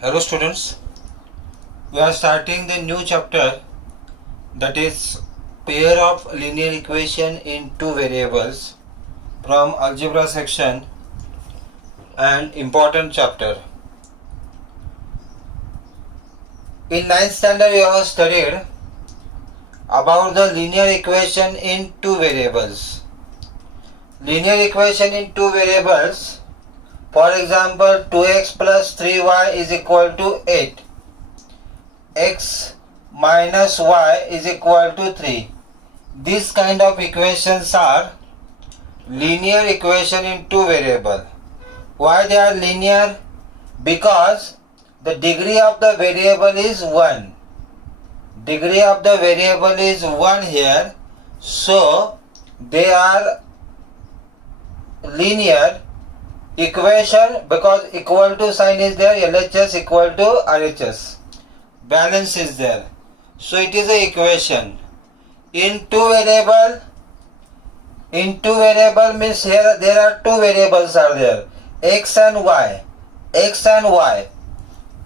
Hello students, we are starting the new chapter, that is pair of linear equation in two variables from algebra section, and important chapter. In 9th standard we have studied about the linear equation in two variables. Linear equation in two variables, for example 2x plus 3y is equal to 8, x minus y is equal to 3. These kind of equations are linear equation in two variable. Why they are linear? Because the degree of the variable is 1. Degree of the variable is 1 here, so they are linear equation because equal to sign is there, LHS equal to RHS. Balance is there. So it is a equation. In two variable means here there are two variables are there, x and y.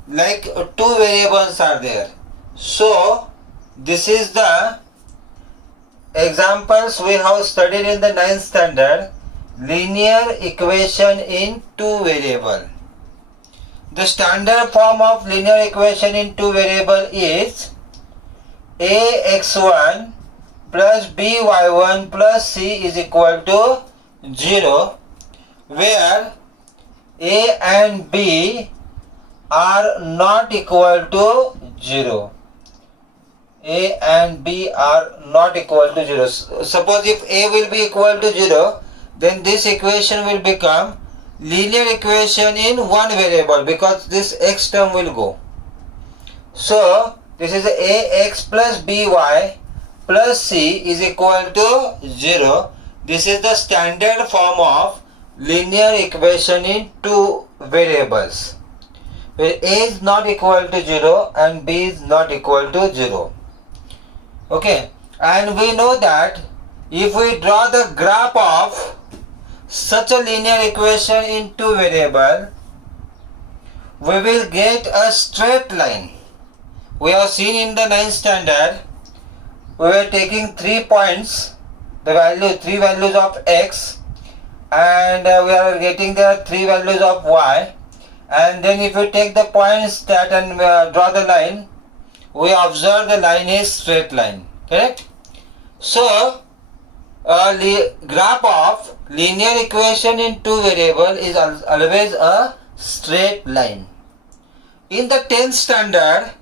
Like two variables are there. So this is the examples we have studied in the 9th standard. Linear equation in two variable. The standard form of linear equation in two variable is ax1 plus by1 plus c is equal to 0, where a and b are not equal to 0. A and b are not equal to 0. Suppose if a will be equal to 0, then this equation will become linear equation in one variable because this x term will go. So this is ax plus by plus c is equal to 0. This is the standard form of linear equation in two variables, where a is not equal to 0 and b is not equal to 0. Okay, and we know that if we draw the graph of such a linear equation in two variable, we will get a straight line. We have seen in the 9th standard, we were taking 3 points, three values of x, and we are getting the 3 values of y, and then if we take the points that and draw the line, we observe the line is straight line, correct? So graph of linear equation in two variable is always a straight line. In the 10th standard,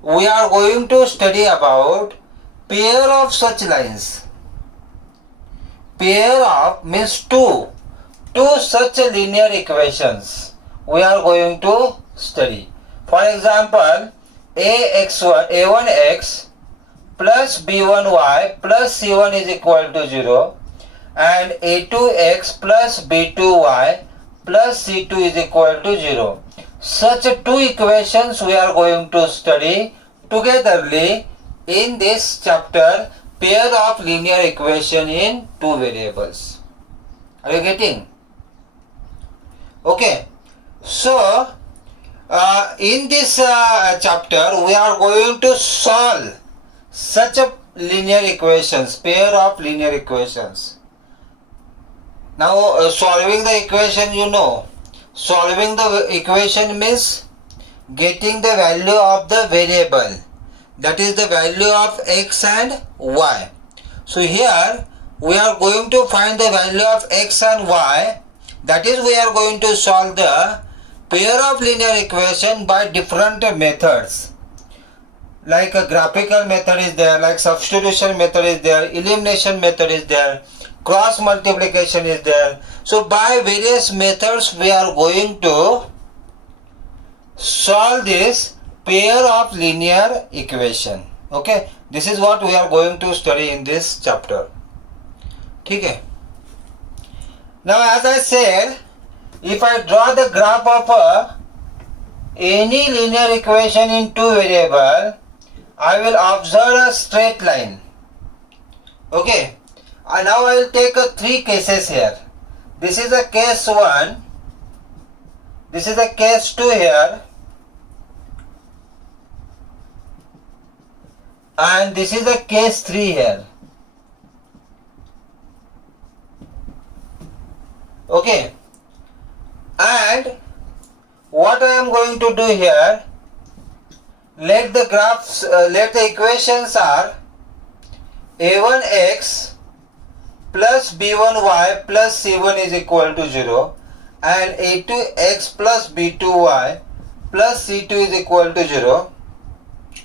we are going to study about pair of such lines. Pair of means two such linear equations we are going to study. For example, a1x plus b1y plus c1 is equal to 0, and a2x plus b2y plus c2 is equal to 0. Such two equations we are going to study togetherly in this chapter, pair of linear equation in two variables. Are you getting? Okay. So in this chapter we are going to solve such a linear equations, pair of linear equations. Now solving the equation, you know, solving the equation means getting the value of the variable, that is the value of x and y. So here we are going to find the value of x and y, that is we are going to solve the pair of linear equation by different methods. Like a graphical method is there, like substitution method is there, elimination method is there, cross multiplication is there. So by various methods we are going to solve this pair of linear equation. Okay, this is what we are going to study in this chapter. Okay. Now as I said, if I draw the graph of any linear equation in two variable, I will observe a straight line. Okay, and now I will take three cases here. This is a case 1, this is a case 2 here, and this is the case 3 here. Okay, and what I am going to do here, let the graphs, let the equations are a1x plus b1y plus c1 is equal to 0 and a2x plus b2y plus c2 is equal to 0.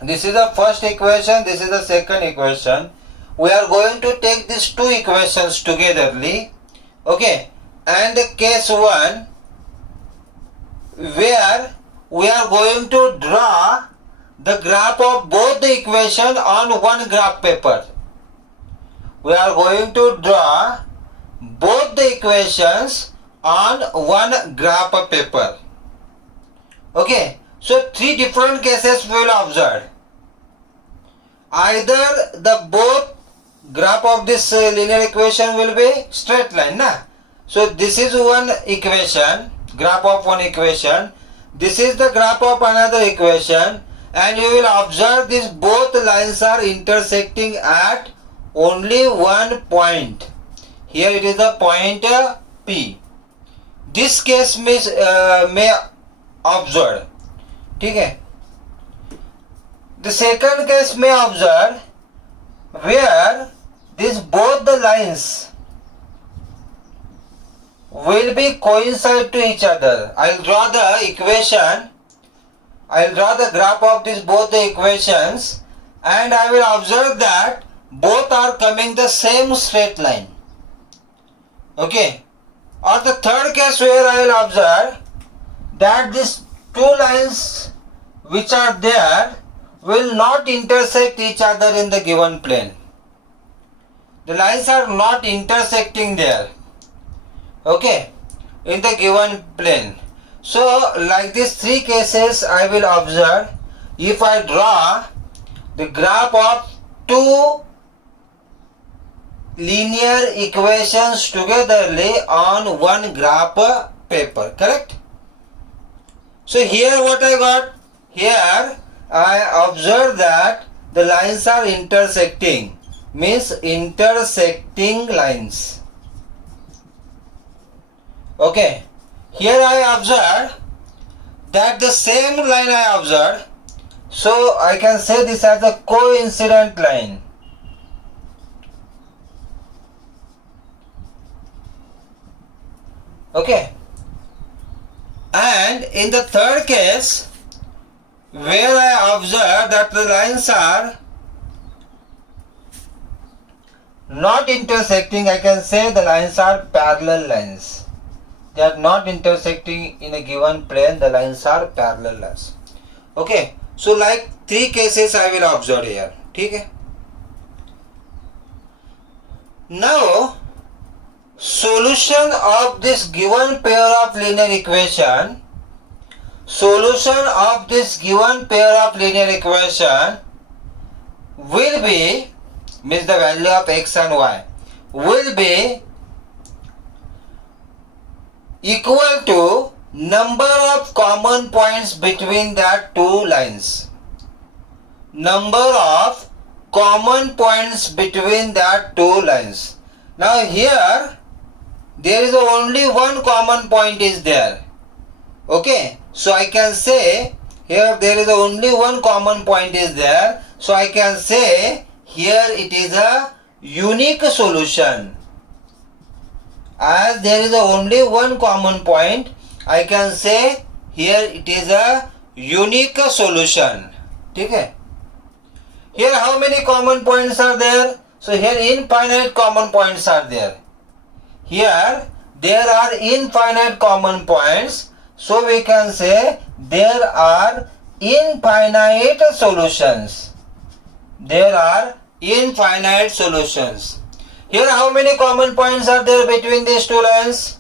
This is the first equation, this is the second equation. We are going to take these two equations togetherly. Okay, and the case 1 where we are going to draw the graph of both the equation on one graph paper. We are going to draw both the equations on one graph paper. Okay, so three different cases we will observe. Either the both graph of this linear equation will be straight line, na? So this is one equation, graph of one equation. This is the graph of another equation, and you will observe these both lines are intersecting at only one point. Here it is the point P. This case may observe. Okay. The second case may observe where these both the lines will be coincide to each other. I'll draw the equation. I'll draw the graph of these both the equations, and I will observe that both are coming the same straight line. Okay. Or the third case where I will observe that these two lines which are there will not intersect each other in the given plane. The lines are not intersecting there. Okay, in the given plane. So like these three cases I will observe if I draw the graph of two linear equations togetherly on one graph paper, correct? So here what I got? Here I observe that the lines are intersecting, means intersecting lines. Okay, here I observe that the same line I observed, so I can say this as a coincident line. Okay, and in the third case where I observe that the lines are not intersecting, I can say the lines are parallel lines. They are not intersecting in a given plane, the lines are parallel lines. Okay, so like three cases I will observe here. Okay. Now solution of this given pair of linear equation, will be, means the value of x and y will be equal to number of common points between that two lines. Number of common points between that two lines. Now here there is only one common point is there. Okay, so I can say here there is only one common point is there, so I can say here it is a unique solution. As there is only one common point, I can say here it is a unique solution. Okay. Here how many common points are there? So here infinite common points are there. Here there are infinite common points, so we can say there are infinite solutions. There are infinite solutions. Here how many common points are there between these two lines?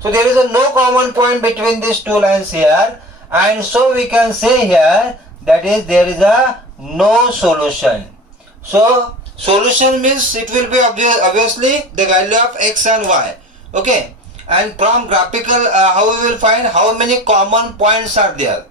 So there is no common point between these two lines here, and so we can say here that is there is a no solution. So solution means it will be obviously the value of x and y. Okay, and from graphical how we will find how many common points are there.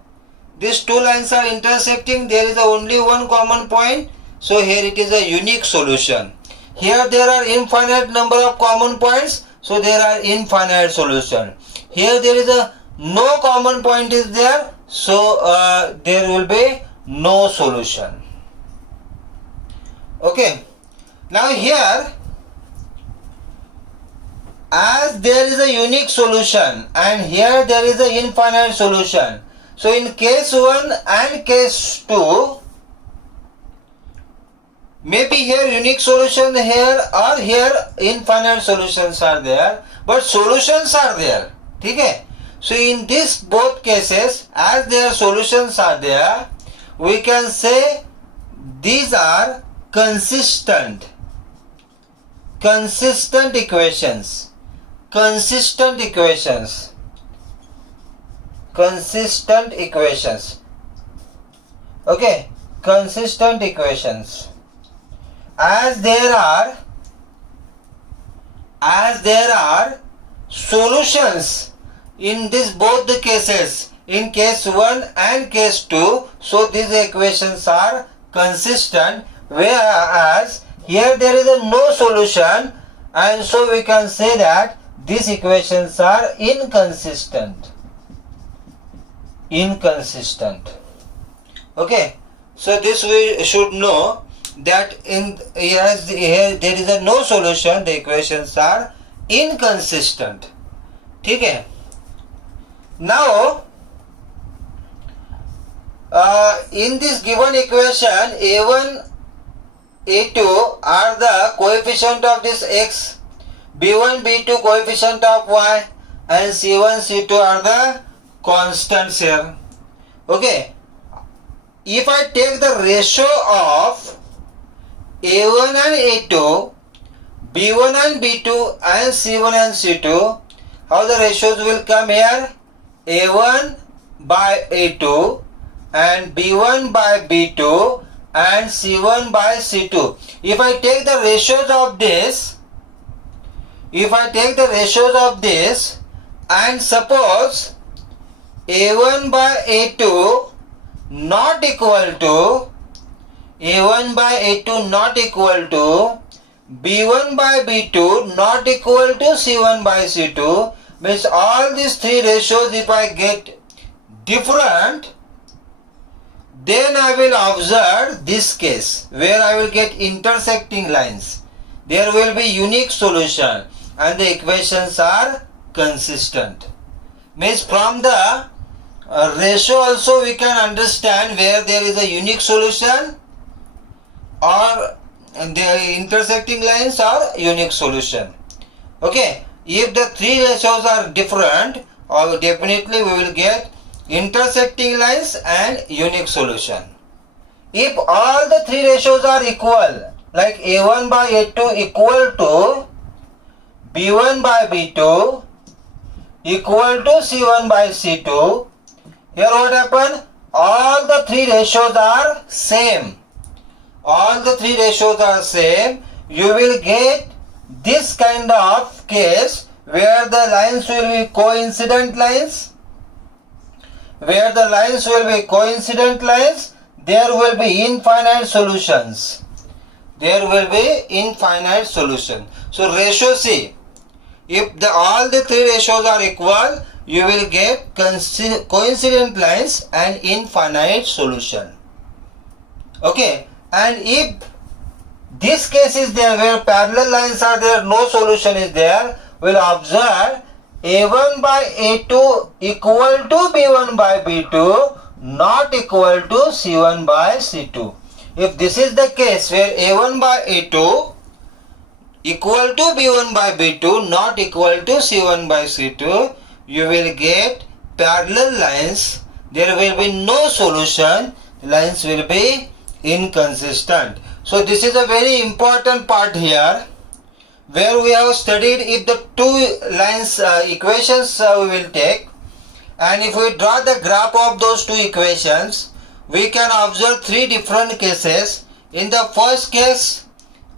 These two lines are intersecting, there is only one common point, So here it is a unique solution. Here there are infinite number of common points, so there are infinite solution. Here there is a no common point is there, so there will be no solution. Okay. Now here, as there is a unique solution and here there is an infinite solution. So in case 1 and case 2, maybe here unique solution here or here infinite solutions are there, but solutions are there. Okay? So in this both cases, as their solutions are there, we can say these are consistent equations. Consistent equations. Okay, consistent equations. As there are solutions in this both the cases, in case 1 and case 2, so these equations are consistent, whereas here there is a no solution, and so we can say that these equations are inconsistent. Okay, so this we should know that here there is a no solution, the equations are inconsistent. Okay. Now in this given equation, a1 a2 are the coefficient of this x, b1 b2 coefficient of y, and c1 c2 are the constants here. Okay, if I take the ratio of a1 and a2, b1 and b2, and c1 and c2, how the ratios will come here? a1 by a2 and b1 by b2 and c1 by c2. If I take the ratios of this, and suppose a1 by a2 not equal to b1 by b2 not equal to c1 by c2, means all these three ratios if I get different, then I will observe this case where I will get intersecting lines. There will be unique solution and the equations are consistent. Means from the ratio also we can understand where there is a unique solution or the intersecting lines are unique solution. Okay, if the three ratios are different, definitely we will get intersecting lines and unique solution. If all the three ratios are equal, like a1 by a2 equal to b1 by b2 equal to c1 by c2, here what happen? All the three ratios are same. You will get this kind of case where the lines will be coincident lines. There will be infinite solutions. So ratio C, if all the three ratios are equal, you will get coincident lines and infinite solution. Okay, and if this case is there where parallel lines are there, no solution is there, we will observe a1 by a2 equal to b1 by b2 not equal to c1 by c2. If this is the case where a1 by a2 equal to b1 by b2 not equal to c1 by c2, you will get parallel lines. There will be no solution. Lines will be inconsistent. So this is a very important part here, where we have studied if the two lines equations we will take, and if we draw the graph of those two equations, we can observe three different cases. In the first case,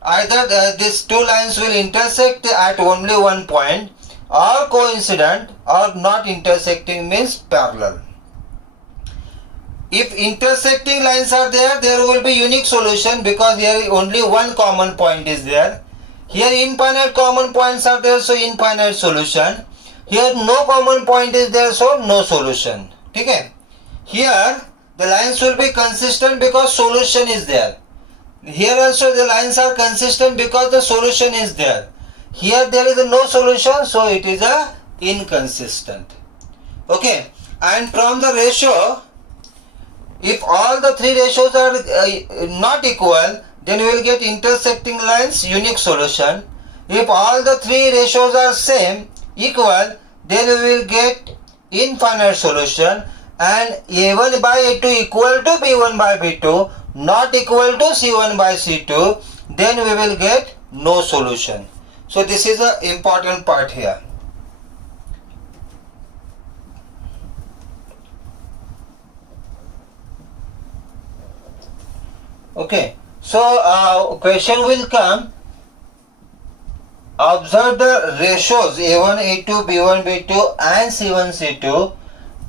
either these two lines will intersect at only one point, or coincident, or not intersecting means parallel. If intersecting lines are there, there will be unique solution because here only one common point is there. Here infinite common points are there, so infinite solution. Here no common point is there, so no solution. Okay? Here the lines will be consistent because solution is there. Here also the lines are consistent because the solution is there. Here there is no solution, so it is a inconsistent. Okay, and from the ratio, if all the three ratios are not equal, then we will get intersecting lines, unique solution. If all the three ratios are same, equal, then we will get infinite solution, and A1 by A2 equal to B1 by B2, not equal to C1 by C2, then we will get no solution. So this is the important part here. Okay, so question will come. Observe the ratios A1, A2, B1, B2 and C1, C2,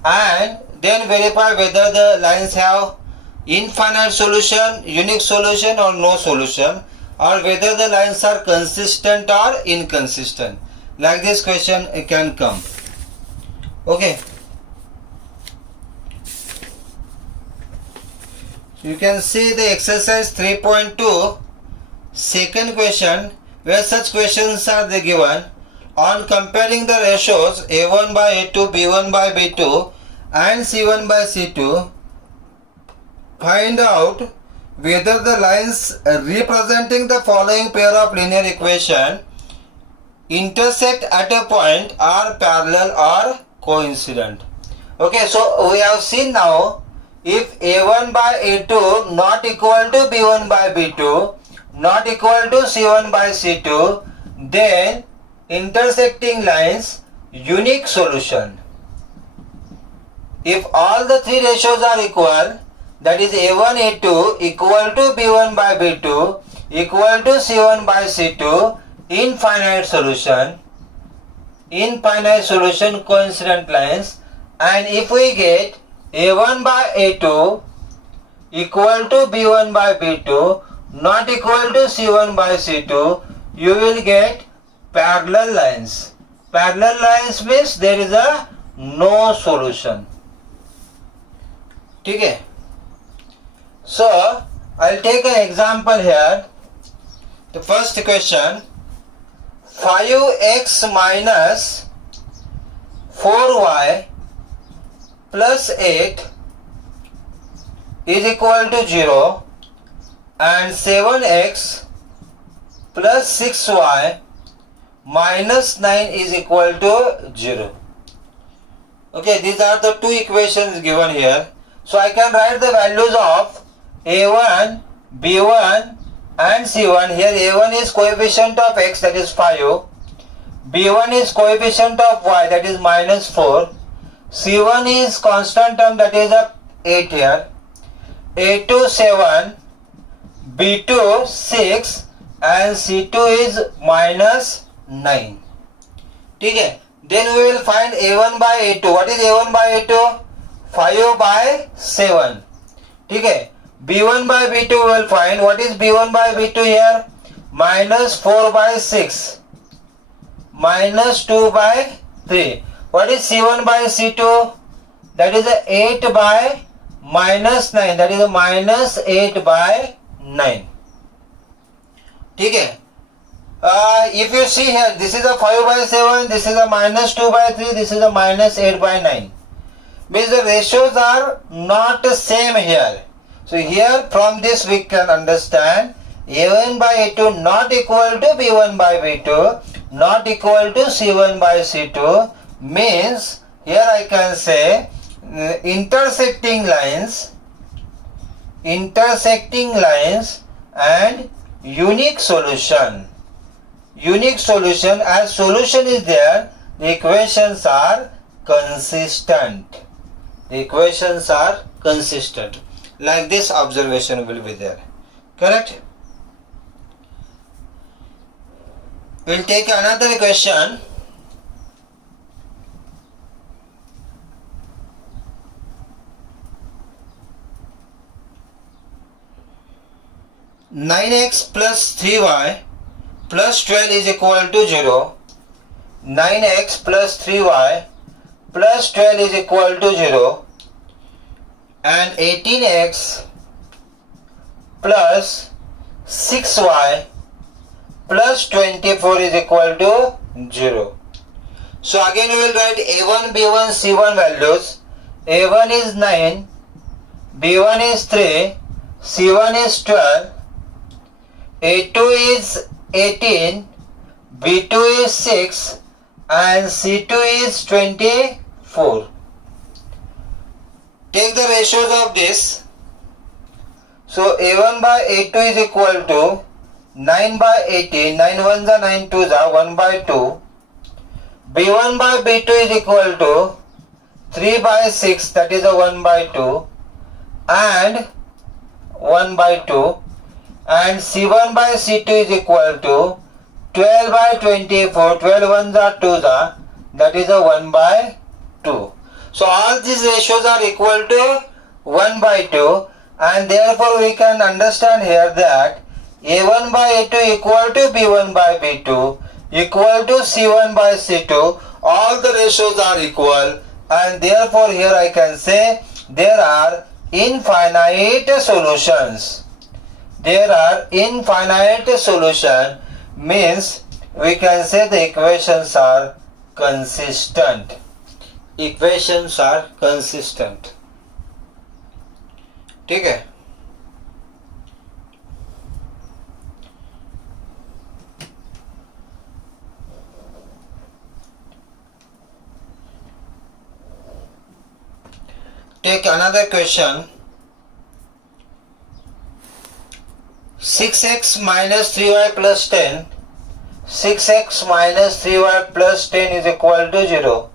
and then verify whether the lines have infinite solution, unique solution or no solution, or whether the lines are consistent or inconsistent. Like this question can come. Okay. You can see the exercise 3.2, second question, where such questions are given. On comparing the ratios A1 by A2, B1 by B2 and C1 by C2, find out whether the lines representing the following pair of linear equation intersect at a point, are parallel or coincident. Okay, so we have seen now, if A1 by A2 not equal to B1 by B2, not equal to C1 by C2, then intersecting lines, unique solution. If all the three ratios are equal, that is A1, A2 equal to B1 by B2 equal to C1 by C2, infinite solution, coincident lines. And if we get A1 by A2 equal to B1 by B2 not equal to C1 by C2, you will get parallel lines. Parallel lines means there is a no solution. Okay. So I'll take an example here. The first question, 5x minus 4y plus 8 is equal to 0, and 7x plus 6y minus 9 is equal to 0. Okay, these are the two equations given here. So I can write the values of A1, B1 and C1. Here A1 is coefficient of x, that is 5. B1 is coefficient of y, that is minus 4. C1 is constant term, that is 8 here. A2 7, B2 6 and C2 is minus 9. Okay. Then we will find A1 by A2. What is A1 by A2? 5 by 7. Okay. B1 by B2 we will find. What is B1 by B2 here? Minus 4 by 6. Minus 2 by 3. What is C1 by C2? That is 8 by minus 9. That is minus 8 by 9. Okay. If you see here, this is a 5 by 7, this is a minus 2 by 3, this is a minus 8 by 9. Means the ratios are not the same here. So here from this we can understand A1 by A2 not equal to B1 by B2, not equal to C1 by C2, means here I can say intersecting lines and unique solution. Unique solution, as solution is there, the equations are consistent. The equations are consistent. Like this observation will be there. Correct? We'll take another question. 9x plus 3y plus 12 is equal to 0. 9x plus 3y plus 12 is equal to 0. And 18x plus 6y plus 24 is equal to 0. So again we will write A1, B1, C1 values. A1 is 9, B1 is 3, C1 is 12, A2 is 18, B2 is 6 and C2 is 24. Take the ratios of this. So A1 by A2 is equal to 9 by 18, 9 ones are 9 twos are 1 by 2. B1 by B2 is equal to 3 by 6, that is a 1 by 2 and 1 by 2, and C1 by C2 is equal to 12 by 24, 12 ones are 2s are, that is a 1 by 2. So all these ratios are equal to 1 by 2, and therefore we can understand here that A1 by A2 equal to B1 by B2 equal to C1 by C2. All the ratios are equal, and therefore here I can say there are infinite solutions. There are infinite solutions, means we can say the equations are consistent. Equations are consistent. ठीक है. Take another question. 6x minus 3y plus 10. 6x minus 3y plus 10 is equal to 0.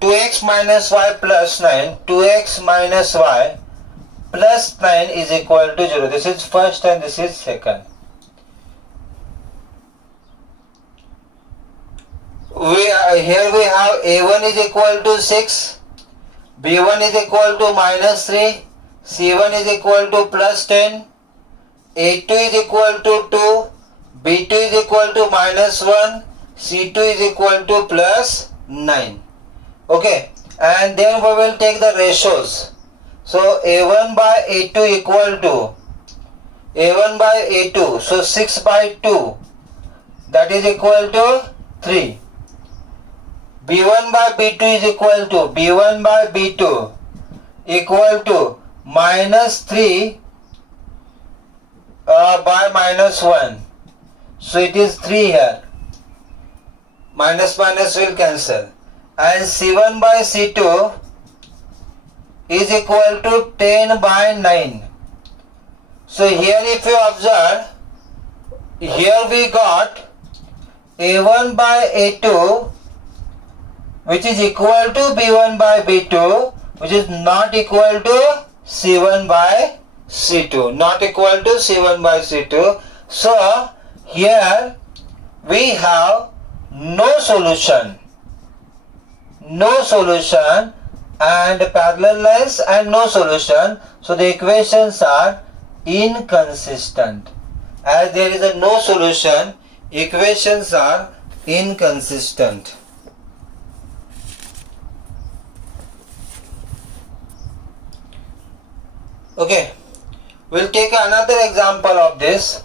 2x minus y plus 9. 2x minus y plus 9 is equal to 0. This is first and this is second. Here we have A1 is equal to 6. B1 is equal to minus 3, C1 is equal to plus 10, A2 is equal to 2, B2 is equal to minus 1, C2 is equal to plus 9. Okay, and then we will take the ratios. So A1 by A2 equal to A1 by A2, so 6 by 2, that is equal to 3. B1 by B2 is equal to B1 by B2 equal to minus 3 by minus 1. So it is 3 here. Minus minus will cancel. And C1 by C2 is equal to 10 by 9. So here if you observe, here we got A1 by A2 which is equal to B1 by B2, which is not equal to C1 by C2. Not equal to C1 by C2. So here we have no solution. No solution and parallel lines and no solution. So the equations are inconsistent. As there is a no solution, equations are inconsistent. Okay, we'll take another example of this.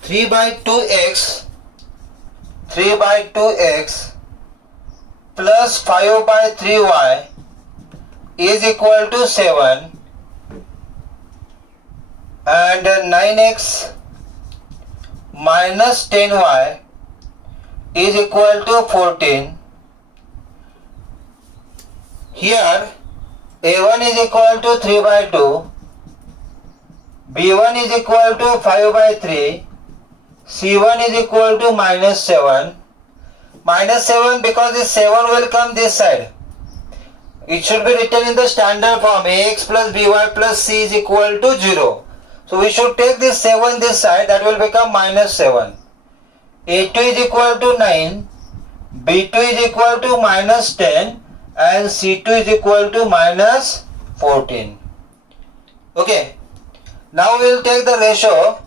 Three by 2x plus 5 by 3y is equal to 7, and 9x minus 10y is equal to 14. Here A1 is equal to 3 by 2, B1 is equal to 5 by 3, C1 is equal to minus 7. Minus 7 because this 7 will come this side. It should be written in the standard form. Ax plus by plus c is equal to 0. So we should take this 7 this side, that will become minus 7. A2 is equal to 9, B2 is equal to minus 10 and C2 is equal to minus 14. Okay. Now we will take the ratio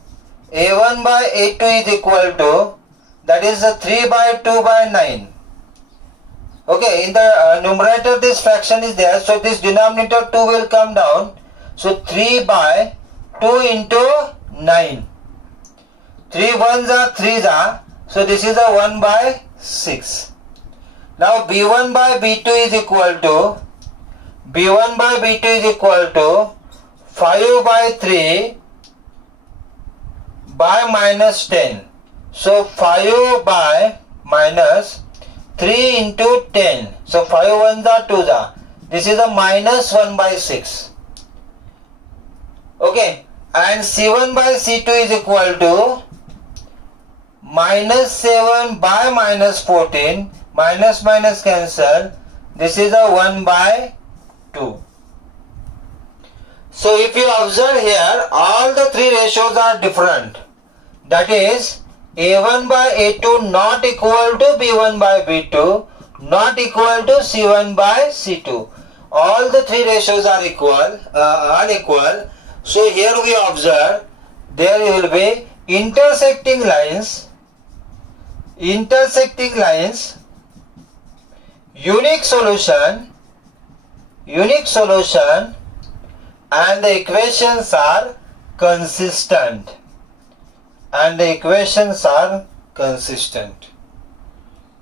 A1 by A2 is equal to, that is 3 by 2 by 9. Okay, in the numerator this fraction is there, so this denominator 2 will come down. So 3 by 2 into 9. 3 ones are 3s are, so this is a 1 by 6. Now B1 by B2 is equal to, B1 by B2 is equal to 5 by 3 by minus 10. So 5 by minus 3 into 10. So 5 ones are 2s are. This is a minus 1 by 6. Okay. And C1 by C2 is equal to minus 7 by minus 14. Minus minus cancel. This is a 1 by 2. So if you observe here, all the three ratios are different. That is, A1 by A2 not equal to B1 by B2, not equal to C1 by C2. All the three ratios are unequal. So here we observe there will be intersecting lines, unique solution, and the equations are consistent.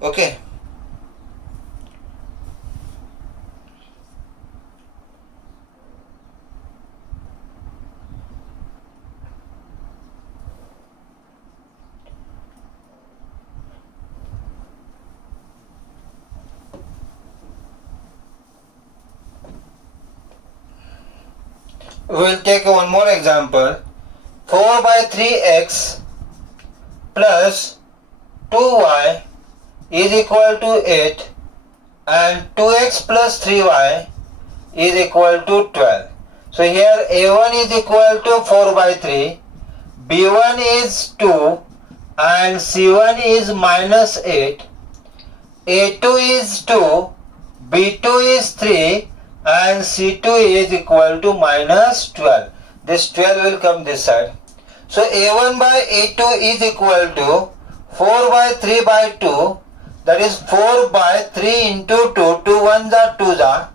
Okay. We will take one more example. 4 by 3x plus 2y is equal to 8 and 2x plus 3y is equal to 12. So here A1 is equal to 4 by 3, B1 is 2 and C1 is minus 8, A2 is 2, B2 is 3 and C2 is equal to minus 12. This 12 will come this side. So A1 by A2 is equal to 4 by 3 by 2, that is 4 by 3 into 2, 2 ones are 2s are.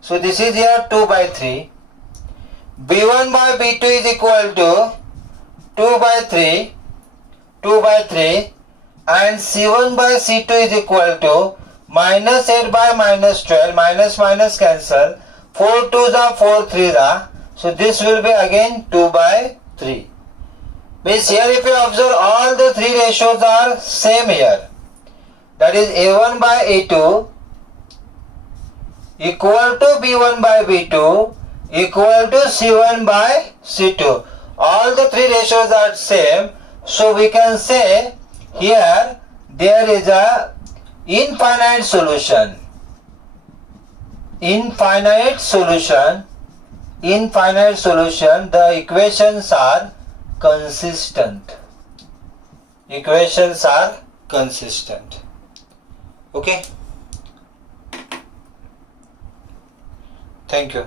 So this is here 2 by 3. B1 by B2 is equal to 2 by 3 and C1 by C2 is equal to minus 8 by minus 12, minus minus cancel, 4 2s are 4 3s are. So this will be again 2 by 3. Means here if you observe all the three ratios are same here. That is A1 by A2 equal to B1 by B2 equal to C1 by C2. All the three ratios are same. So we can say here there is a infinite solution. The equations are consistent. Okay. Thank you.